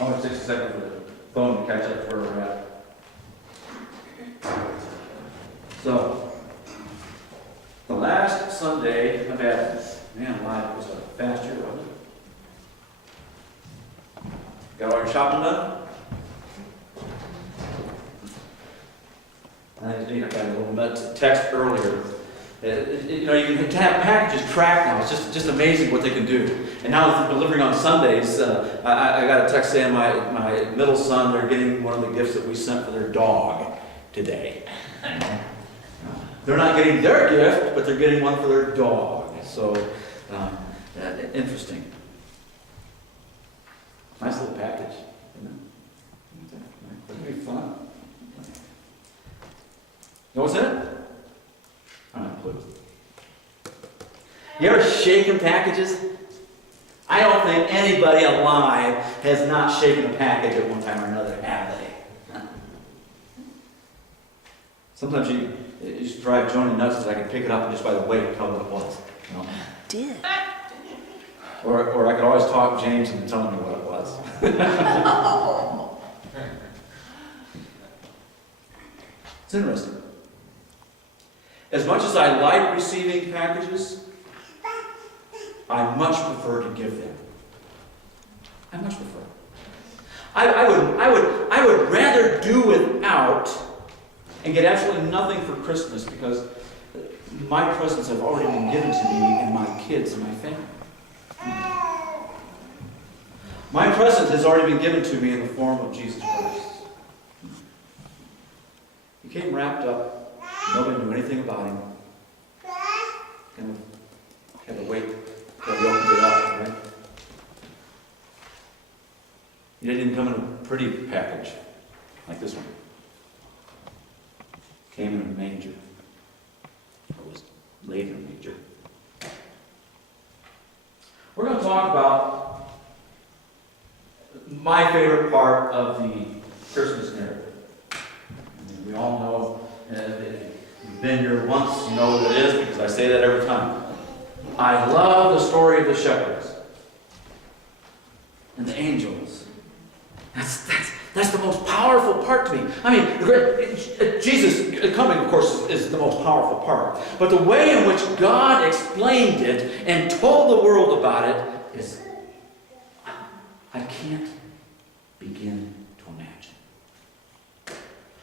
Only 60 seconds for the phone to catch up to where we're at. So, the last Sunday of Advent. Man, alive, it was a fast year, wasn't it? Got all your shopping done? I got a little text earlier. You know, you can have packages tracked now. It's just amazing what they can do. And now that they're delivering on Sundays, I got a text saying my middle son, they're getting one of the gifts that we sent for their dog today. They're not getting their gift, but they're getting one for their dog. So, interesting. Nice little package, isn't it? That'd be fun. Know what's in it? I don't have a clue. You ever shaken packages? I don't think anybody alive has not shaken a package at one time or another, have they? Sometimes you just drive Joni nuts because I can pick it up just by the weight tell what it was. You know? Did. Or I could always talk James into telling me what it was. It's interesting. As much as I like receiving packages, I much prefer to give them. I much prefer. I would rather do without and get absolutely nothing for Christmas because my presents have already been given to me and my kids and my family. My present has already been given to me in the form of Jesus Christ. He came wrapped up. Nobody knew anything about him. Kind of had to wait till he opened it up, right? He didn't even come in a pretty package like this one. Came in a manger. Or was laid in a manger. We're going to talk about my favorite part of the Christmas narrative. We all know, if you've been here once, you know what it is, because I say that every time. I love the story of the shepherds and the angels. That's the most powerful part to me. I mean, Jesus coming, of course, is the most powerful part. But the way in which God explained it and told the world about it is, I can't begin to imagine.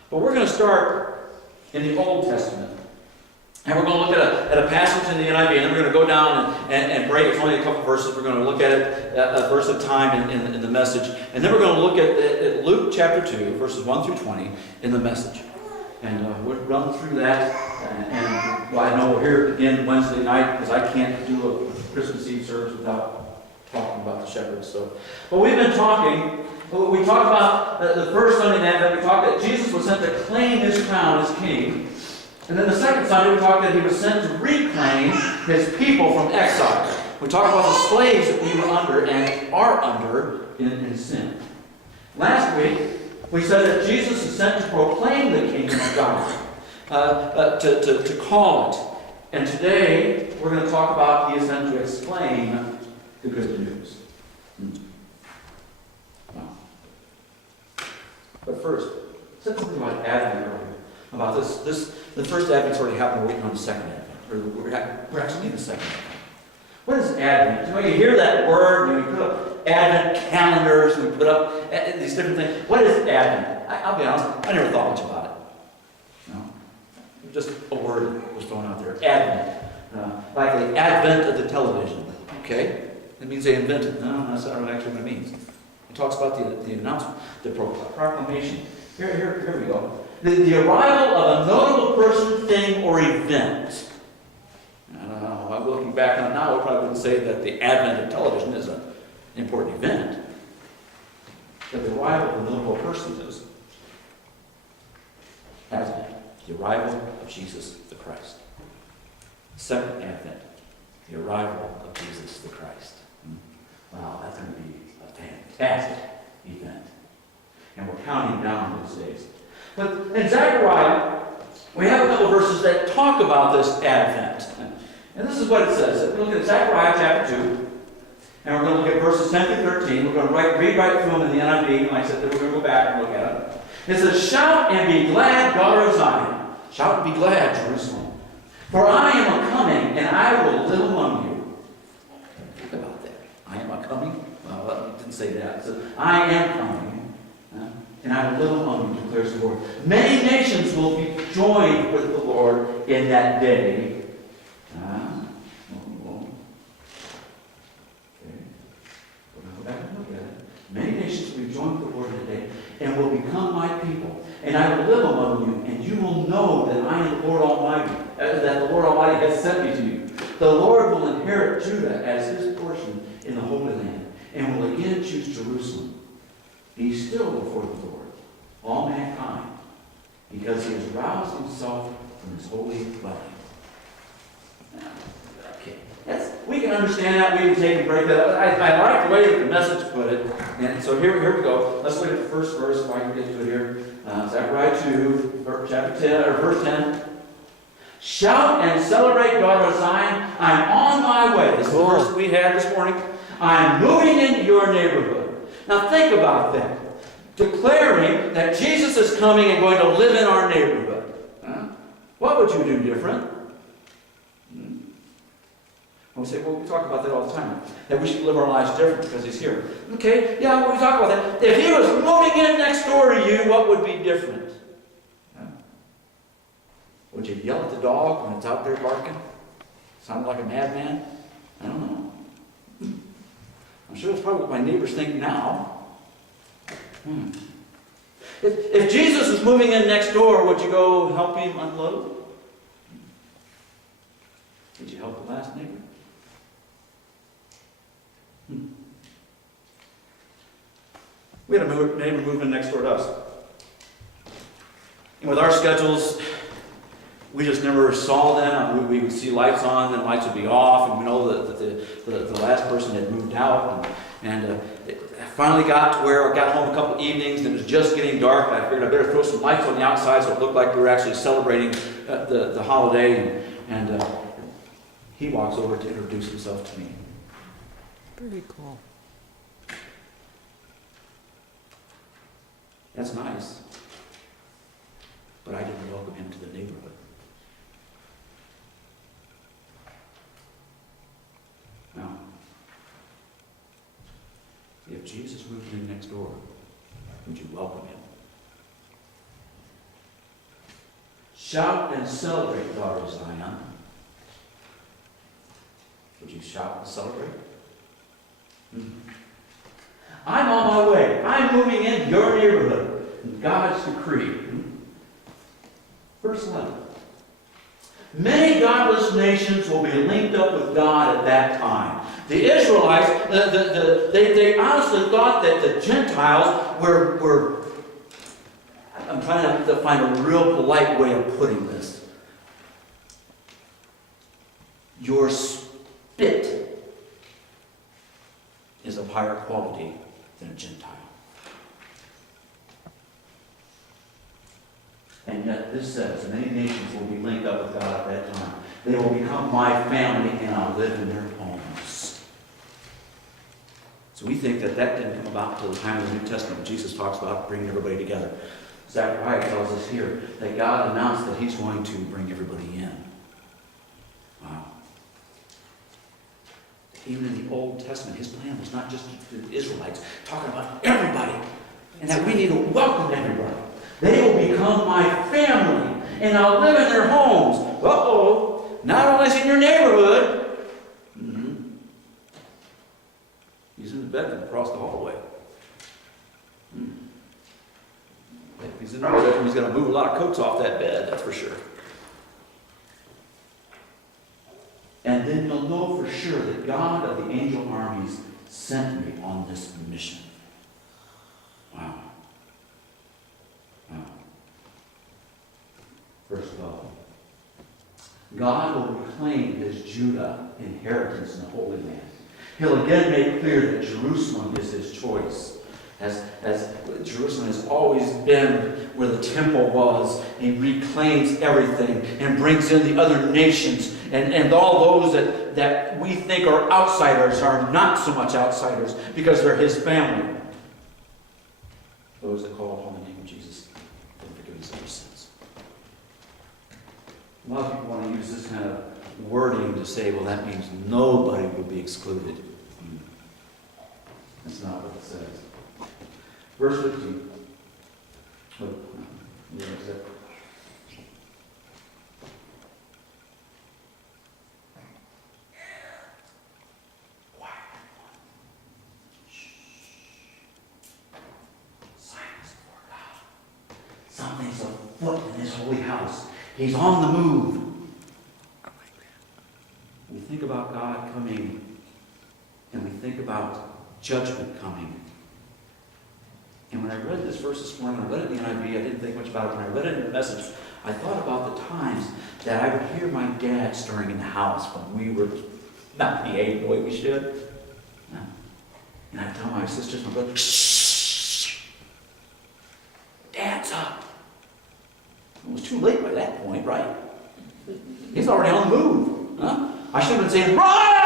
But we're going to start in the Old Testament. And we're going to look at a passage in the NIV, and then we're going to go down and break. It's only a couple verses. We're going to look at it a verse at a time in the message. And then we're going to look at Luke chapter 2, verses 1 through 20 in the message. And we'll run through that. And well, I know we're here again Wednesday night because I can't do a Christmas Eve service without talking about the shepherds. So, but we've been talking. We talked about the first Sunday night. We talked that Jesus was sent to claim his crown as king. And then the second Sunday, we talked that he was sent to reclaim his people from exile. We talked about the slaves that we were under and are under in sin. Last week, we said that Jesus is sent to proclaim the kingdom of God, to call it. And today, we're going to talk about he is sent to explain the good news. Wow. But first, I said something about Advent earlier. About this, the first Advent's already happened. We're waiting on the second Advent, or we're actually in the second Advent. What is Advent? You know, you hear that word. We put up Advent calendars. We put up these different things. What is Advent? I'll be honest. I never thought much about it. No, just a word that was thrown out there. Advent, like the advent of the television. Okay, it means they invented. No, that's not actually what it means. It talks about the announcement, the proclamation. Here we go. The arrival of a notable person, thing, or event. I'm looking back on it now, I probably wouldn't say that the advent of television is an important event. But the arrival of a notable person is. Advent, the arrival of Jesus the Christ. Second Advent, the arrival of Jesus the Christ. Wow, that's going to be a fantastic event. And we're counting down those days. But in Zechariah, we have a couple of verses that talk about this Advent. And this is what it says. If we look at Zechariah chapter 2, And we're going to look at verses 10 through 13. We're going to read right through them in the NIV. And like I said, then we're going to go back and look at them. It says, "Shout and be glad, daughter of Zion. Shout and be glad, Jerusalem. For I am a-coming, and I will live among you." Think about that. I am a-coming. Well, it didn't say that. It said, "I am coming, and I will live among you, declares the Lord. Many nations will be joined with the Lord in that day." "Many nations will be joined with the Lord in that day, and will become my people. And I will live among you, and you will know that I am the Lord Almighty, that the Lord Almighty has sent me to you. The Lord will inherit Judah as his portion in the Holy Land, and will again choose Jerusalem. Be still before the Lord, all mankind, because he has roused himself from his holy dwelling." Okay, we can understand that. We can take and break that up. I like the way that the Message put it. And so here we go. Let's look at the first verse, if I can get to it here. Zechariah 2, chapter 10, or verse 10. "Shout and celebrate, daughter of Zion. I'm on my way." This is the verse that we had this morning. "I'm moving into your neighborhood." Now think about that. Declaring that Jesus is coming and going to live in our neighborhood. What would you do different? We say, well, we talk about that all the time. That we should live our lives different because he's here. Okay, yeah, we talk about that. If he was moving in next door to you, what would be different? Would you yell at the dog when it's out there barking? Sound like a madman? I don't know. I'm sure that's probably what my neighbors think now. If Jesus was moving in next door, would you go help him unload? Did you help the last neighbor? We had a neighbor move in next door to us. And with our schedules, we just never saw them. We would see lights on, and lights would be off, and we know that the last person had moved out. And it finally got to where I got home a couple evenings, and it was just getting dark, and I figured I better throw some lights on the outside so it looked like we were actually celebrating the holiday. And he walks over to introduce himself to me. Very cool. That's nice. But I didn't welcome him to the neighborhood. Now, if Jesus moved in next door, would you welcome him? Shout and celebrate, daughter of Zion. Would you shout and celebrate? I'm on my way. I'm moving in your neighborhood. God's decree. Verse 11. Many godless nations will be linked up with God at that time. The Israelites, they honestly thought that the Gentiles were I'm trying to find a real polite way of putting this. Your spit is of higher quality than a Gentile. And yet this says, many nations will be linked up with God at that time. They will become my family, and I'll live in their homes. So we think that didn't come about until the time of the New Testament when Jesus talks about bringing everybody together. Zechariah tells us here that God announced that he's going to bring everybody in. Wow. Even in the Old Testament, his plan was not just the Israelites, talking about everybody. And that we need to welcome everybody. They will become my family, and I'll live in their homes. Uh-oh, not only is he in your neighborhood, he's in the bedroom across the hallway. If he's in our bedroom, he's going to move a lot of coats off that bed, that's for sure. And then you'll know for sure that God of the angel armies sent me on this mission. Wow. Wow. Verse 12. God will reclaim his Judah inheritance in the Holy Land. He'll again make clear that Jerusalem is his choice. as Jerusalem has always been where the temple was. He reclaims everything and brings in the other nations. And all those that we think are outsiders are not so much outsiders because they're his family. Those that call upon the name of Jesus and forgiveness of their sins. A lot of people want to use this kind of wording to say, well, that means nobody will be excluded. That's not what it says. Verse 15. Oh, yeah, is that? Something's afoot in his holy house. He's on the move. We think about God coming, and we think about judgment coming. And when I read this verse this morning, I read it in the NIV, I didn't think much about it. When I read it in the Message, I thought about the times that I would hear my dad stirring in the house when we were not behaving the way we should. And I'd tell my sisters, my brother, shh! Dad's up. It was too late by that point, right? He's already on the move. Huh? I should have been saying, run!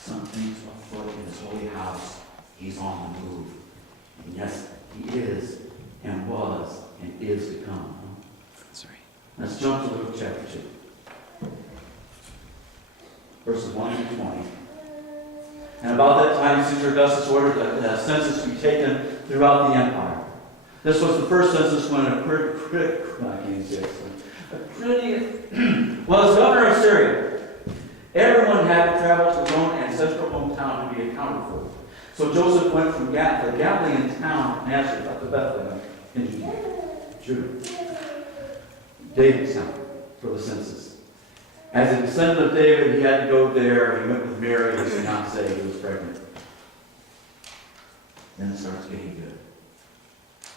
Something's afoot in his holy house. He's on the move. And yes, he is, and was, and is to come. That's right. Let's jump to Luke chapter 2. Verses 1 through 20. And about that time, Caesar Augustus ordered that a census be taken throughout the empire. This was the first census when was governor of Syria. Everyone had to travel to his own ancestral hometown to be accounted for. So Joseph went from the Galilean town of Nazareth up to Bethlehem in Judah, David's town, for the census. As a descendant of David, he had to go there. He went with Mary, his fiancée, who was pregnant. Then it starts getting good.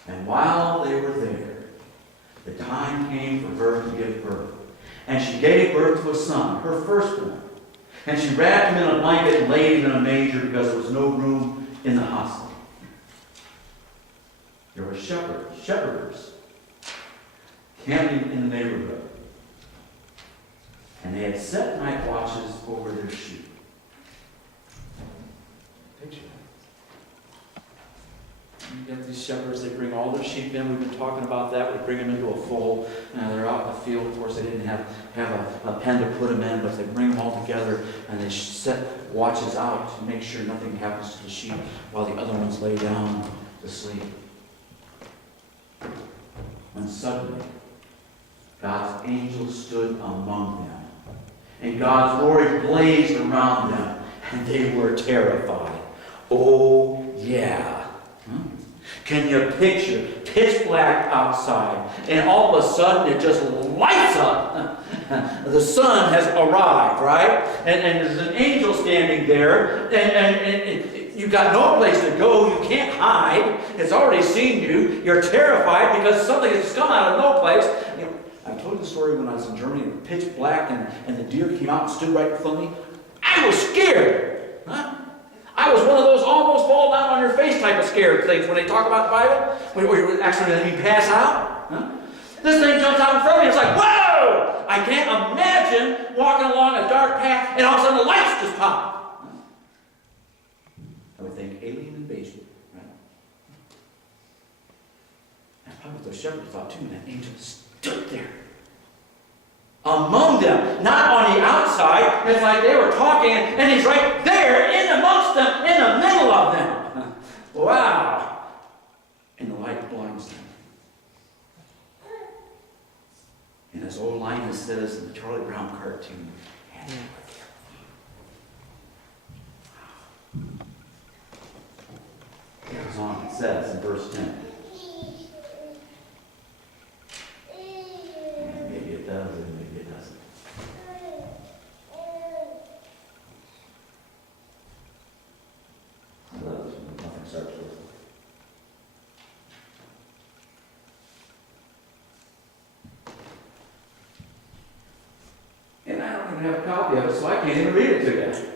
And while they were there, the time came for her to give birth. And she gave birth to a son, her firstborn. And she wrapped him in a blanket and laid him in a manger because there was no room in the hospital. There were shepherders camping in the neighborhood. And they had set night watches over their sheep. Picture that. You get these shepherds, they bring all their sheep in. We've been talking about that. We bring them into a fold. They're out in the field. Of course, they didn't have a pen to put them in, but they bring them all together and they set watches out to make sure nothing happens to the sheep while the other ones lay down to sleep. When suddenly, God's angels stood among them, and God's glory blazed around them, and they were terrified. Oh, yeah. Can you picture pitch black outside, and all of a sudden it just lights up? The sun has arrived, right? And there's an angel standing there, and you've got no place to go. You can't hide. It's already seen you. You're terrified because something has come out of no place. You know, I've told the story when I was in Germany, it was pitch black, and the deer came out and stood right in front of me. I was scared. Huh? I was one of those almost fall down on your face type of scared things when they talk about the Bible, where you actually let me pass out. Huh? This thing jumps out in front of me. It's like, whoa! I can't imagine walking along a dark path and all of a sudden the lights just pop. I would think alien invasion, right? And probably what those shepherds thought too, and that angel stood there. Among them, not on the outside. It's like they were talking, and he's right there in amongst them, in the middle of them. Wow. And the light blinds them. And as old Linus says in the Charlie Brown cartoon, and it goes on, it says in verse 10. Maybe it does, and maybe it doesn't. don't have a copy of it, so I can't even read it to you.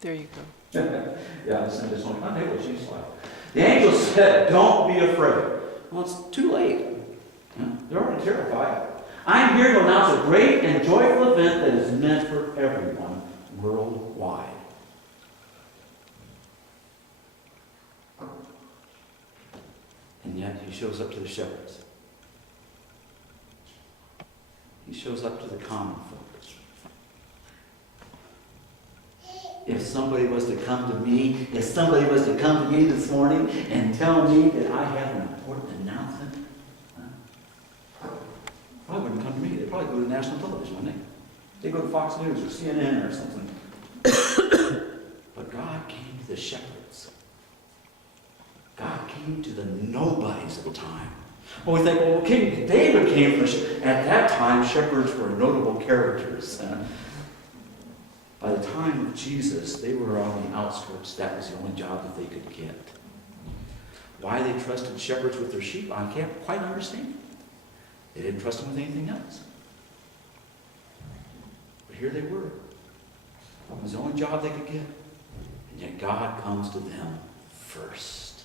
There you go. Yeah, I sent this one. I know what she's like. The angel said, don't be afraid. Well, it's too late. They're already terrified. I'm here to announce a great and joyful event that is meant for everyone worldwide. And yet he shows up to the shepherds. He shows up to the common folk. If somebody was to come to me, this morning and tell me that I have an important announcement, probably wouldn't come to me. They'd probably go to national television, wouldn't they? They'd go to Fox News or CNN or something. But God came to the shepherds. God came to the nobodies of the time. Well, we think, well, King David came from at that time, shepherds were notable characters. By the time of Jesus, they were on the outskirts. That was the only job that they could get. Why they trusted shepherds with their sheep, I can't quite understand. They didn't trust them with anything else. But here they were. It was the only job they could get. And yet God comes to them first.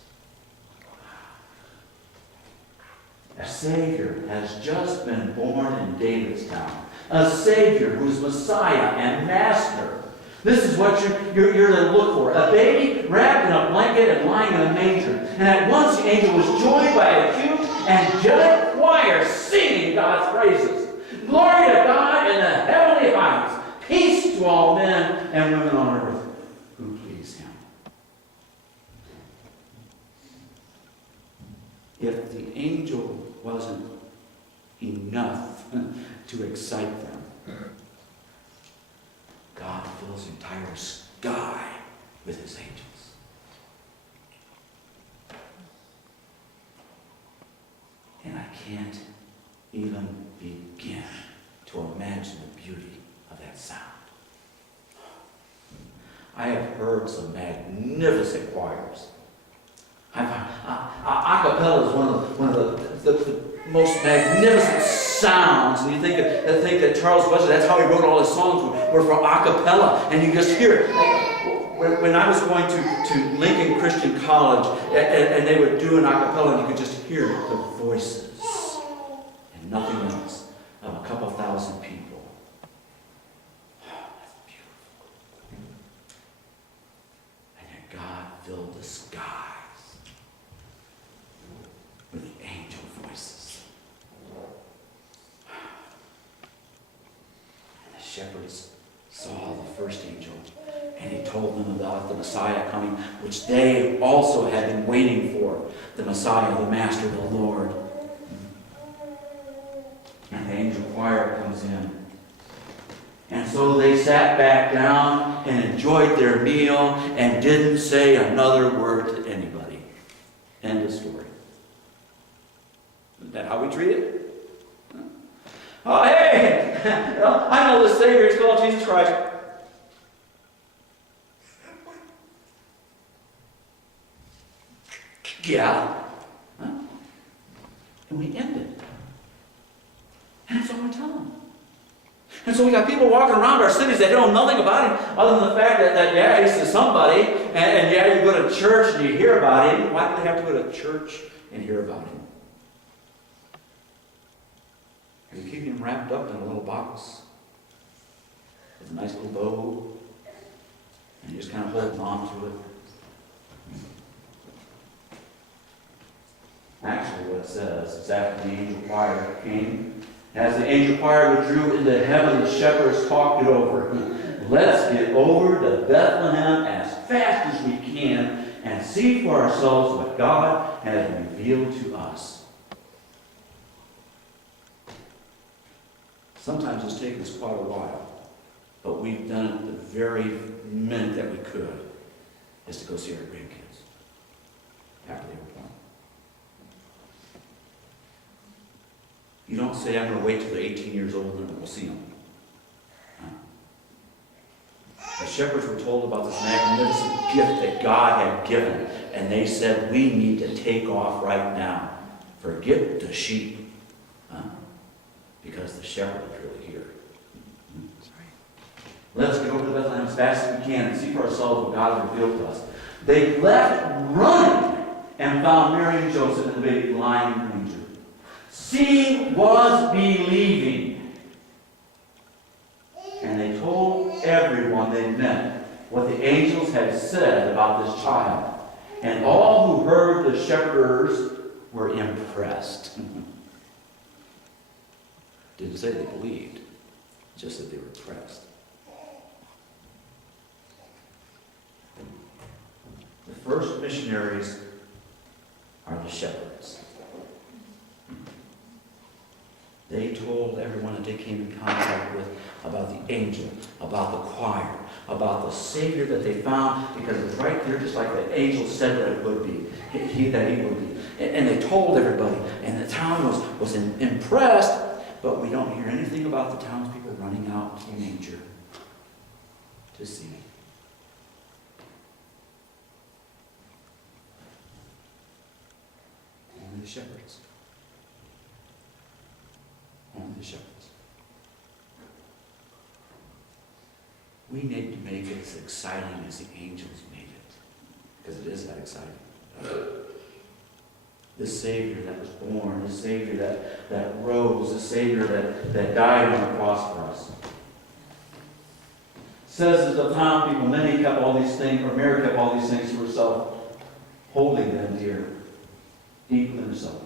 A Savior has just been born in David's town. A Savior who's Messiah and Master. This is what you're to look for. A baby wrapped in a blanket and lying in a manger. And at once the angel was joined by a huge angelic choir singing God's praises. Glory to God in the heavenly heights. Peace to all men and women on earth who please Him. If the angel wasn't enough to excite them, God fills the entire sky with His angels. And I can't even begin to imagine the beauty of that sound. I have heard some magnificent choirs. Acapella is one of the most magnificent sounds. And you think that Charles Wesley, that's how he wrote all his songs, were for acapella. And you just hear it. When I was going to Lincoln Christian College, and they would do an acapella, and you could just hear the voices and nothing else of a couple thousand people. That's beautiful. And yet God filled the skies with angel voices. And the shepherds saw the first angel, and he told them about the Messiah coming, which they also had been waiting for. The Messiah, the Master, the Lord. And the angel choir comes in. And so they sat back down and enjoyed their meal and didn't say another word to anybody. End of story. Isn't that how we treat it? Oh, hey! I know the Savior is called Jesus Christ. Yeah. Huh? And we end it. And that's all we tell them. And so we got people walking around our cities that know nothing about Him other than the fact that yeah, He's somebody, and yeah, you go to church and you hear about Him. Why do they have to go to church and hear about Him? You keep Him wrapped up in a little box with a nice little bow, and you just kind of hold on to it. Actually, what it says is after the angel choir came, as the angel choir withdrew into heaven, the shepherds talked it over. Let's get over to Bethlehem as fast as we can and see for ourselves what God has revealed to us. Sometimes it's taken us quite a while, but we've done it the very minute that we could, is to go see our grandkids after they were born. You don't say, I'm going to wait till they're 18 years old and then we'll see them. The shepherds were told about this magnificent gift that God had given, and they said, we need to take off right now. Forget the sheep. because the shepherd is really here. That's right. Let us get over to Bethlehem as fast as we can and see for ourselves what God has revealed to us. They left running and found Mary and Joseph and the baby lying in the manger. Seeing was believing. And they told everyone they met what the angels had said about this child. And all who heard the shepherds were impressed. Didn't say they believed, just that they were impressed. The first missionaries are the shepherds. They told everyone that they came in contact with about the angel, about the choir, about the Savior that they found, because it was right there, just like the angel said that it would be, that he would be. And they told everybody, and the town was impressed, but we don't hear anything about the townspeople running out to the manger to see. Only the shepherds. Only the shepherds. We need to make it as exciting as the angels made it, because it is that exciting. This Savior that was born, this Savior that rose, this Savior that died on the cross for us. It says that the town people, many kept all these things, or Mary kept all these things to herself, holding them dear, deep within herself.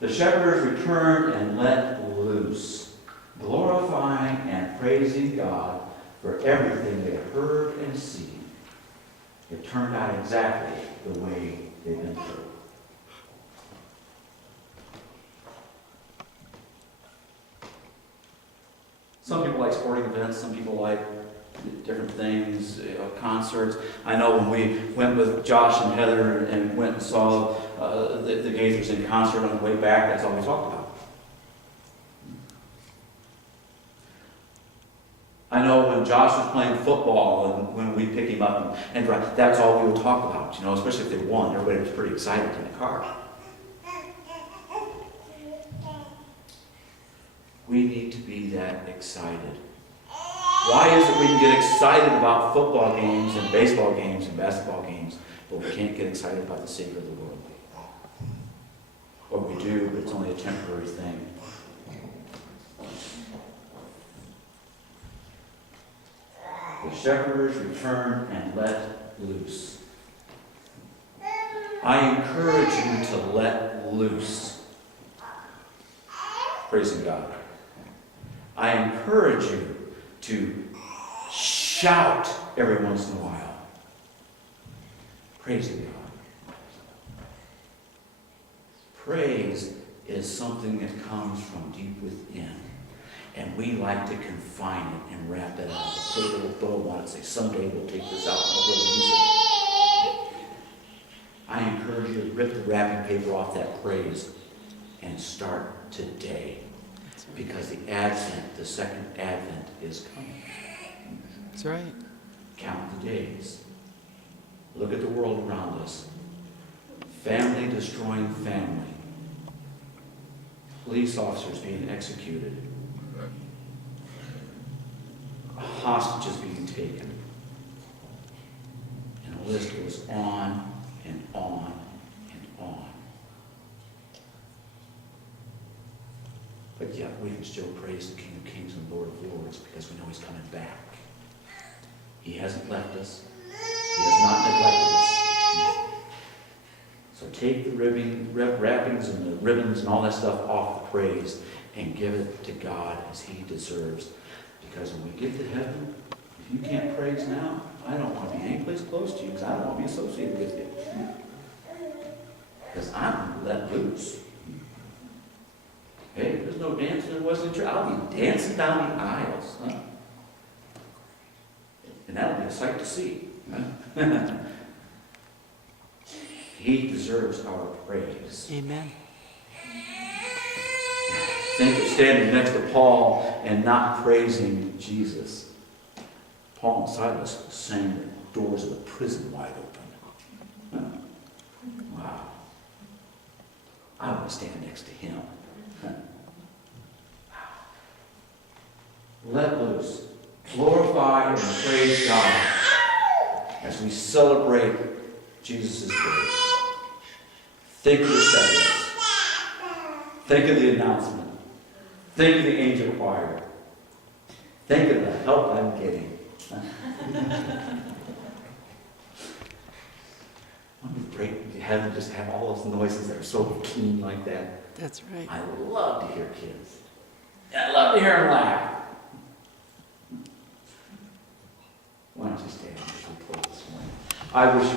The shepherds returned and let loose, glorifying and praising God for everything they heard and seen. It turned out exactly the way they'd been told. Some people like sporting events, some people like different things, concerts. I know when we went with Josh and Heather and went and saw the Gaithers in concert on the way back, that's all we talked about. I know when Josh was playing football and when we picked him up, and that's all we would talk about, especially if they won. Everybody was pretty excited in the car. We need to be that excited. Why is it we can get excited about football games and baseball games and basketball games, but we can't get excited about the Savior of the world? Or we do, but it's only a temporary thing. The shepherds returned and let loose. I encourage you to let loose. Praising God. I encourage you to shout every once in a while. Praising God. Praise is something that comes from deep within. And we like to confine it and wrap it up. Put a little bow on it and say, someday we'll take this out and we'll really use it. I encourage you to rip the wrapping paper off that praise and start today. Because the Advent, the second Advent, is coming. That's right. Count the days. Look at the world around us. Family destroying family. Police officers being executed. Hostages being taken. And the list goes on and on and on. But yet we can still praise the King of Kings and Lord of Lords because we know He's coming back. He hasn't left us. He has not neglected us. So take the wrappings and the ribbons and all that stuff off the praise and give it to God as He deserves. Because when we get to heaven, if you can't praise now, I don't want to be any place close to you because I don't want to be associated with you. Because I'm let loose. Hey, there's no dancing there was in church. I'll be dancing down the aisles. Huh? And that'll be a sight to see. Huh? He deserves our praise. Amen. Think of standing next to Paul and not praising Jesus. Paul and Silas sang the doors of the prison wide open. Wow. I want to stand next to him. let loose. Glorify and praise God as we celebrate Jesus' birth. Think of the shepherds. Think of the announcement. Think of the angel choir. Think of the help I'm getting. Wouldn't it be great to have just have all those noises that are so keen like that? That's right. I love to hear kids. I love to hear them laugh. Why don't you stand as we close this morning? I wish